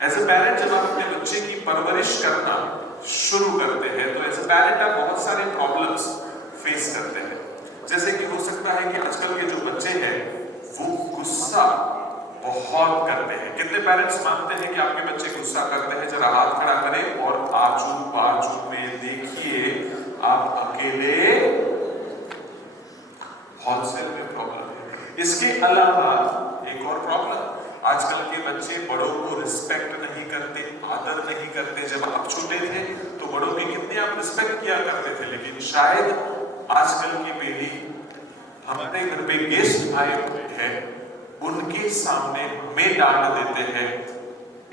As a parent जब आप अपने बच्चे की परवरिश करना शुरू करते हैं तो एज ए पेरेंट आप बहुत सारे प्रॉब्लम्स फेस करते हैं। जैसे कि हो सकता है कि आजकल के जो बच्चे हैं वो गुस्सा बहुत करते हैं। कितने पेरेंट्स मानते हैं कि आपके बच्चे गुस्सा करते हैं? जरा हाथ खड़ा करें और आजू बाजू में देखिए, आप अकेले होलसेल में प्रॉब्लम है। इसके अलावा एक और प्रॉब्लम, आजकल के बच्चे बड़ों को रिस्पेक्ट नहीं करते, आदर नहीं करते। जब आप छोटे थे तो बड़ों की कितनी आप रिस्पेक्ट किया करते थे, लेकिन शायद आजकल की पीढ़ी, हमारे घर पे गेस्ट आए हुए हैं, उनके सामने हमें डांट देते हैं,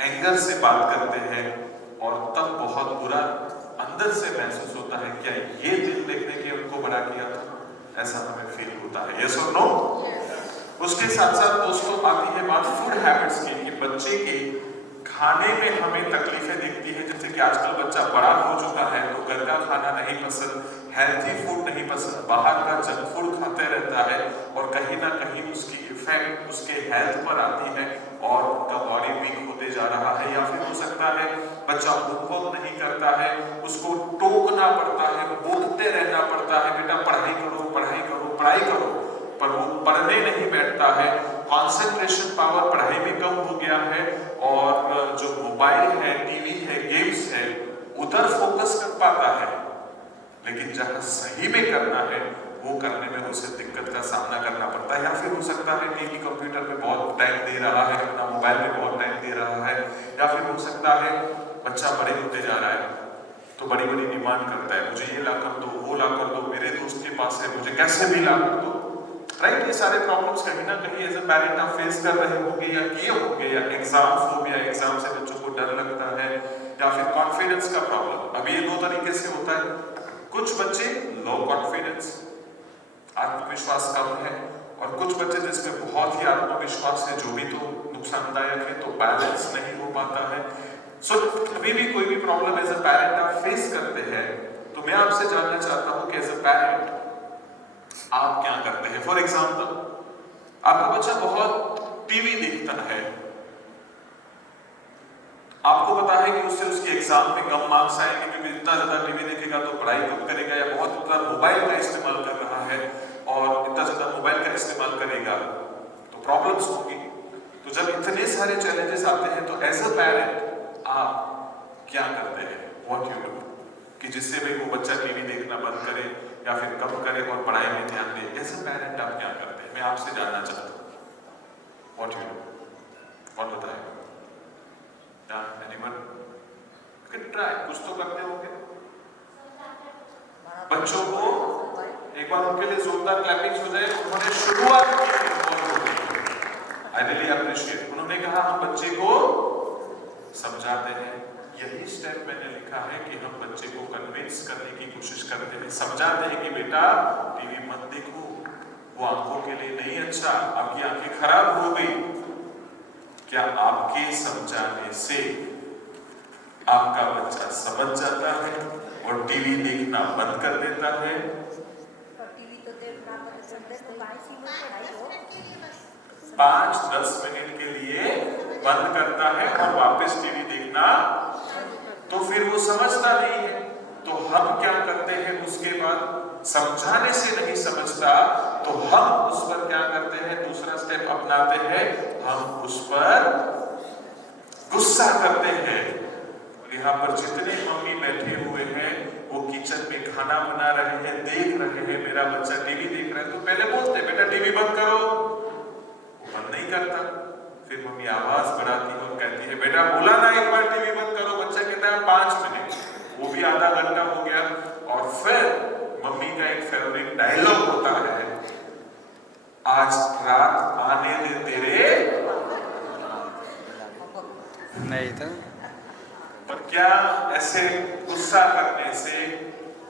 एंगर से बात करते हैं और तब बहुत बुरा अंदर से महसूस होता है, क्या ये दिन देखने के उनको बड़ा किया था? ऐसा हमें फील होता है। यस और नो? उसके साथ साथ दोस्तों आती है बात फूड हैबिट्स की, कि बच्चे के खाने में हमें तकलीफें दिखती है। जैसे कि आजकल बच्चा बड़ा हो चुका है तो घर का खाना नहीं पसंद, हेल्थी फूड नहीं पसंद, बाहर का जंक फूड खाते रहता है और कहीं ना कहीं उसकी इफेक्ट उसके हेल्थ पर आती है और उनका बॉडी वीक होते जा रहा है। या फिर हो सकता है बच्चा होमवर्क नहीं करता है, उसको टोकना पड़ता है, बोलते रहना पड़ता है, बेटा पढ़ाई करो पढ़ाई करो पढ़ाई करो, पर वो पढ़ने नहीं बैठता है। कंसंट्रेशन पावर पढ़ाई में कम हो गया है और जो मोबाइल है, टीवी है, गेम्स है, उधर फोकस कर पाता है, लेकिन जहां सही में करना है वो करने में उसे दिक्कत का सामना करना पड़ता है। या फिर हो सकता है टीवी कंप्यूटर पे बहुत टाइम दे रहा है, अपना मोबाइल में बहुत टाइम दे रहा है। या फिर हो सकता है बच्चा बड़े होते जा रहा है तो बड़ी बड़ी डिमांड करता है, मुझे ये ला कर दो, वो ला कर दो, मेरे दोस्त के पास है, मुझे कैसे भी ला कर दो। राइट? ये सारे प्रॉब्लम्स कहीं ना कहीं एज ए पेरेंट आप फेस कर रहे होंगे या किए होंगे। या एग्जाम फोबिया, एग्जाम से बच्चों को डर लगता है, या फिर कॉन्फिडेंस का प्रॉब्लम। अब ये दो तरीके से होता है, कुछ बच्चे लो कॉन्फिडेंस, आत्मविश्वास कम है, और कुछ बच्चे जिसमें बहुत ही आत्मविश्वास है, जो भी तो नुकसानदायक है, तो बैलेंस नहीं हो पाता है। सो कभी भी कोई भी प्रॉब्लम एज ए पेरेंट आप फेस करते हैं तो मैं आपसे जानना चाहता हूं कि एज ए पेरेंट आप क्या करते हैं। फॉर एग्जाम्पल, आपका बच्चा बहुत टीवी देखता है, आपको पता है कि उससे उसके एग्जाम में कम मार्क्स आएंगे क्योंकि इतना ज्यादा टीवी देखेगा तो पढ़ाई कम करेगा, या बहुत ज्यादा मोबाइल का इस्तेमाल कर रहा है और इतना ज्यादा मोबाइल का इस्तेमाल करेगा तो प्रॉब्लम्स होगी। तो जब इतने सारे चैलेंजेस आते हैं तो एज अ पेरेंट आप क्या करते हैं? व्हाट यू डू, कि जिससे भाई वो बच्चा टीवी देखना बंद करे या फिर कम करे और पढ़ाई में ध्यान दे। एज अ पेरेंट आप क्या करते हैं? मैं आपसे जानना चाहता हूँ। व्हाट यू डू, कौन बताएगा? एनीवन कैन ट्राई, कुछ तो करते होंगे। बच्चों को एक बार उनके लिए जोरदार क्लैपिंग हो जाए। उन्होंने शुरुआत की, आई रियली अप्रिशिएट। उन्होंने कहा हम बच्चे को समझाते हैं। यही स्टेप मैंने लिखा है कि हम बच्चे को कन्विंस करने की कोशिश करते हैं, समझाते हैं कि बेटा टीवी मत देखो, वो आंखों के लिए नहीं अच्छा, आपकी आंखें खराब हो गई। क्या आपके समझाने से आपका बच्चा समझ जाता है और टीवी देखना बंद कर देता है? 5-10 मिनट के लिए बंद करता है और वापस टीवी देखना, तो फिर वो समझता नहीं है। तो हम क्या करते हैं उसके बाद? समझाने से नहीं समझता तो हम उस पर क्या करते हैं? दूसरा स्टेप अपनाते हैं, हम उस पर गुस्सा करते हैं। और यहाँ पर जितने मम्मी बैठे हुए हैं वो किचन में खाना बना रहे हैं, देख रहे हैं मेरा बच्चा टीवी देख रहा है, तो पहले बोलते हैं बेटा टीवी बंद करो, वो बंद नहीं करता। फिर मम्मी आवाज बढ़ाती है और कहती है बेटा बोला ना एक बार टीवी बंद करो, बच्चा कहता है 5 मिनट, वो भी आधा घंटा हो गया। और फिर मम्मी का एक फेवरेट डायलॉग होता है, आज रात आने दे तेरे नहीं था। पर क्या ऐसे गुस्सा करने से,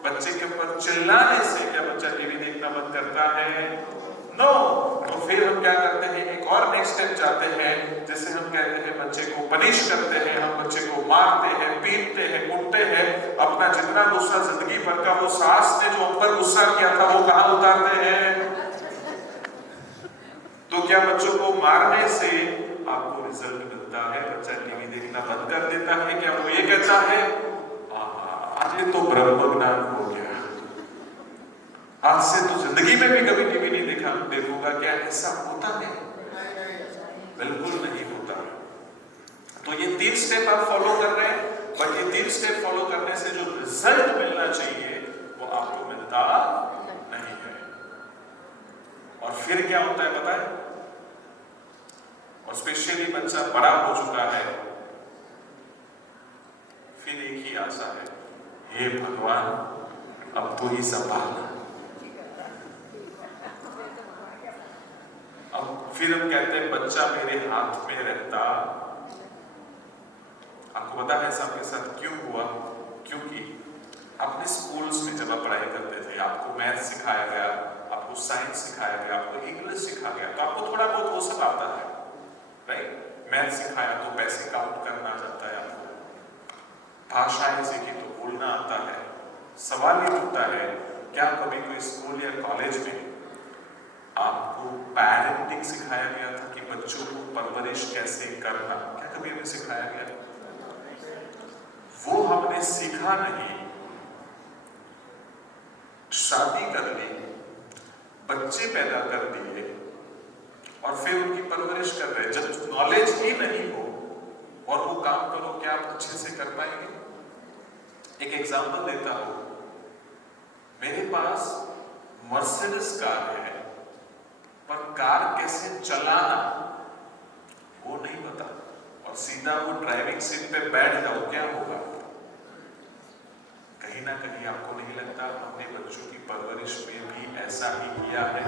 बच्चे के ऊपर चिल्लाने से क्या बच्चा टीवी देखना बंद करता है? नो। तो फिर हम क्या करते हैं? एक और नेक्स्ट स्टेप जाते हैं, जैसे हम कहते हैं बच्चे को पनिश करते हैं, हम बच्चे को मारते हैं, पीटते हैं, कुटते हैं, अपना जितना गुस्सा जिंदगी भर का वो सास ने जो हम पर गुस्सा किया था वो कहां उतारते हैं? तो क्या बच्चों को मारने से आपको रिजल्ट मिलता है, बच्चा टीवी देखना बंद कर देता है, क्या वो ये कहता है आज ये तो ब्रह्म ज्ञान हो गया, आज से तो जिंदगी में भी कभी टीवी नहीं देखूंगा? क्या ऐसा होता है? बिल्कुल नहीं होता। तो ये 3 स्टेप आप फॉलो कर रहे हैं, बट ये 3 स्टेप फॉलो करने से जो रिजल्ट मिलना चाहिए वो आपको मिलता नहीं है। और फिर क्या होता है पता है? और स्पेशली बच्चा बड़ा हो चुका है, फिर एक ही आशा है, हे भगवान अब तो ही संभालना। अब फिर हम कहते हैं बच्चा मेरे हाथ में रहता। आपको पता है सबके साथ क्यों हुआ? क्योंकि अपने स्कूल्स में जब आप पढ़ाई करते थे, आपको मैथ सिखाया गया, आपको साइंस सिखाया गया, आपको इंग्लिश सिखाया गया, तो आपको थोड़ा बहुत वो सब आता है, राइट? मैथ सिखाया तो पैसे काउंट करना आता है, आपको भाषाएं सीखी तो बोलना आता है। सवाल ये उठता है, क्या कभी कोई स्कूल या कॉलेज में आपको पेरेंटिंग सिखाया गया था कि बच्चों को परवरिश कैसे करना? क्या कभी हमें सिखाया गया? वो हमने सीखा नहीं, शादी कर ली, बच्चे पैदा कर दिए और फिर उनकी परवरिश कर रहे। जब नॉलेज ही नहीं हो और वो काम करो, क्या आप अच्छे से कर पाएंगे? एक एग्जांपल देता हूं, मेरे पास मर्सिडीज कार है, पर कार कैसे चलाना वो नहीं पता, और सीधा वो ड्राइविंग सीट पे बैठ जाओ, क्या होगा? कहीं ना कहीं आपको नहीं लगता हमने बच्चों की परवरिश में भी ऐसा ही किया है?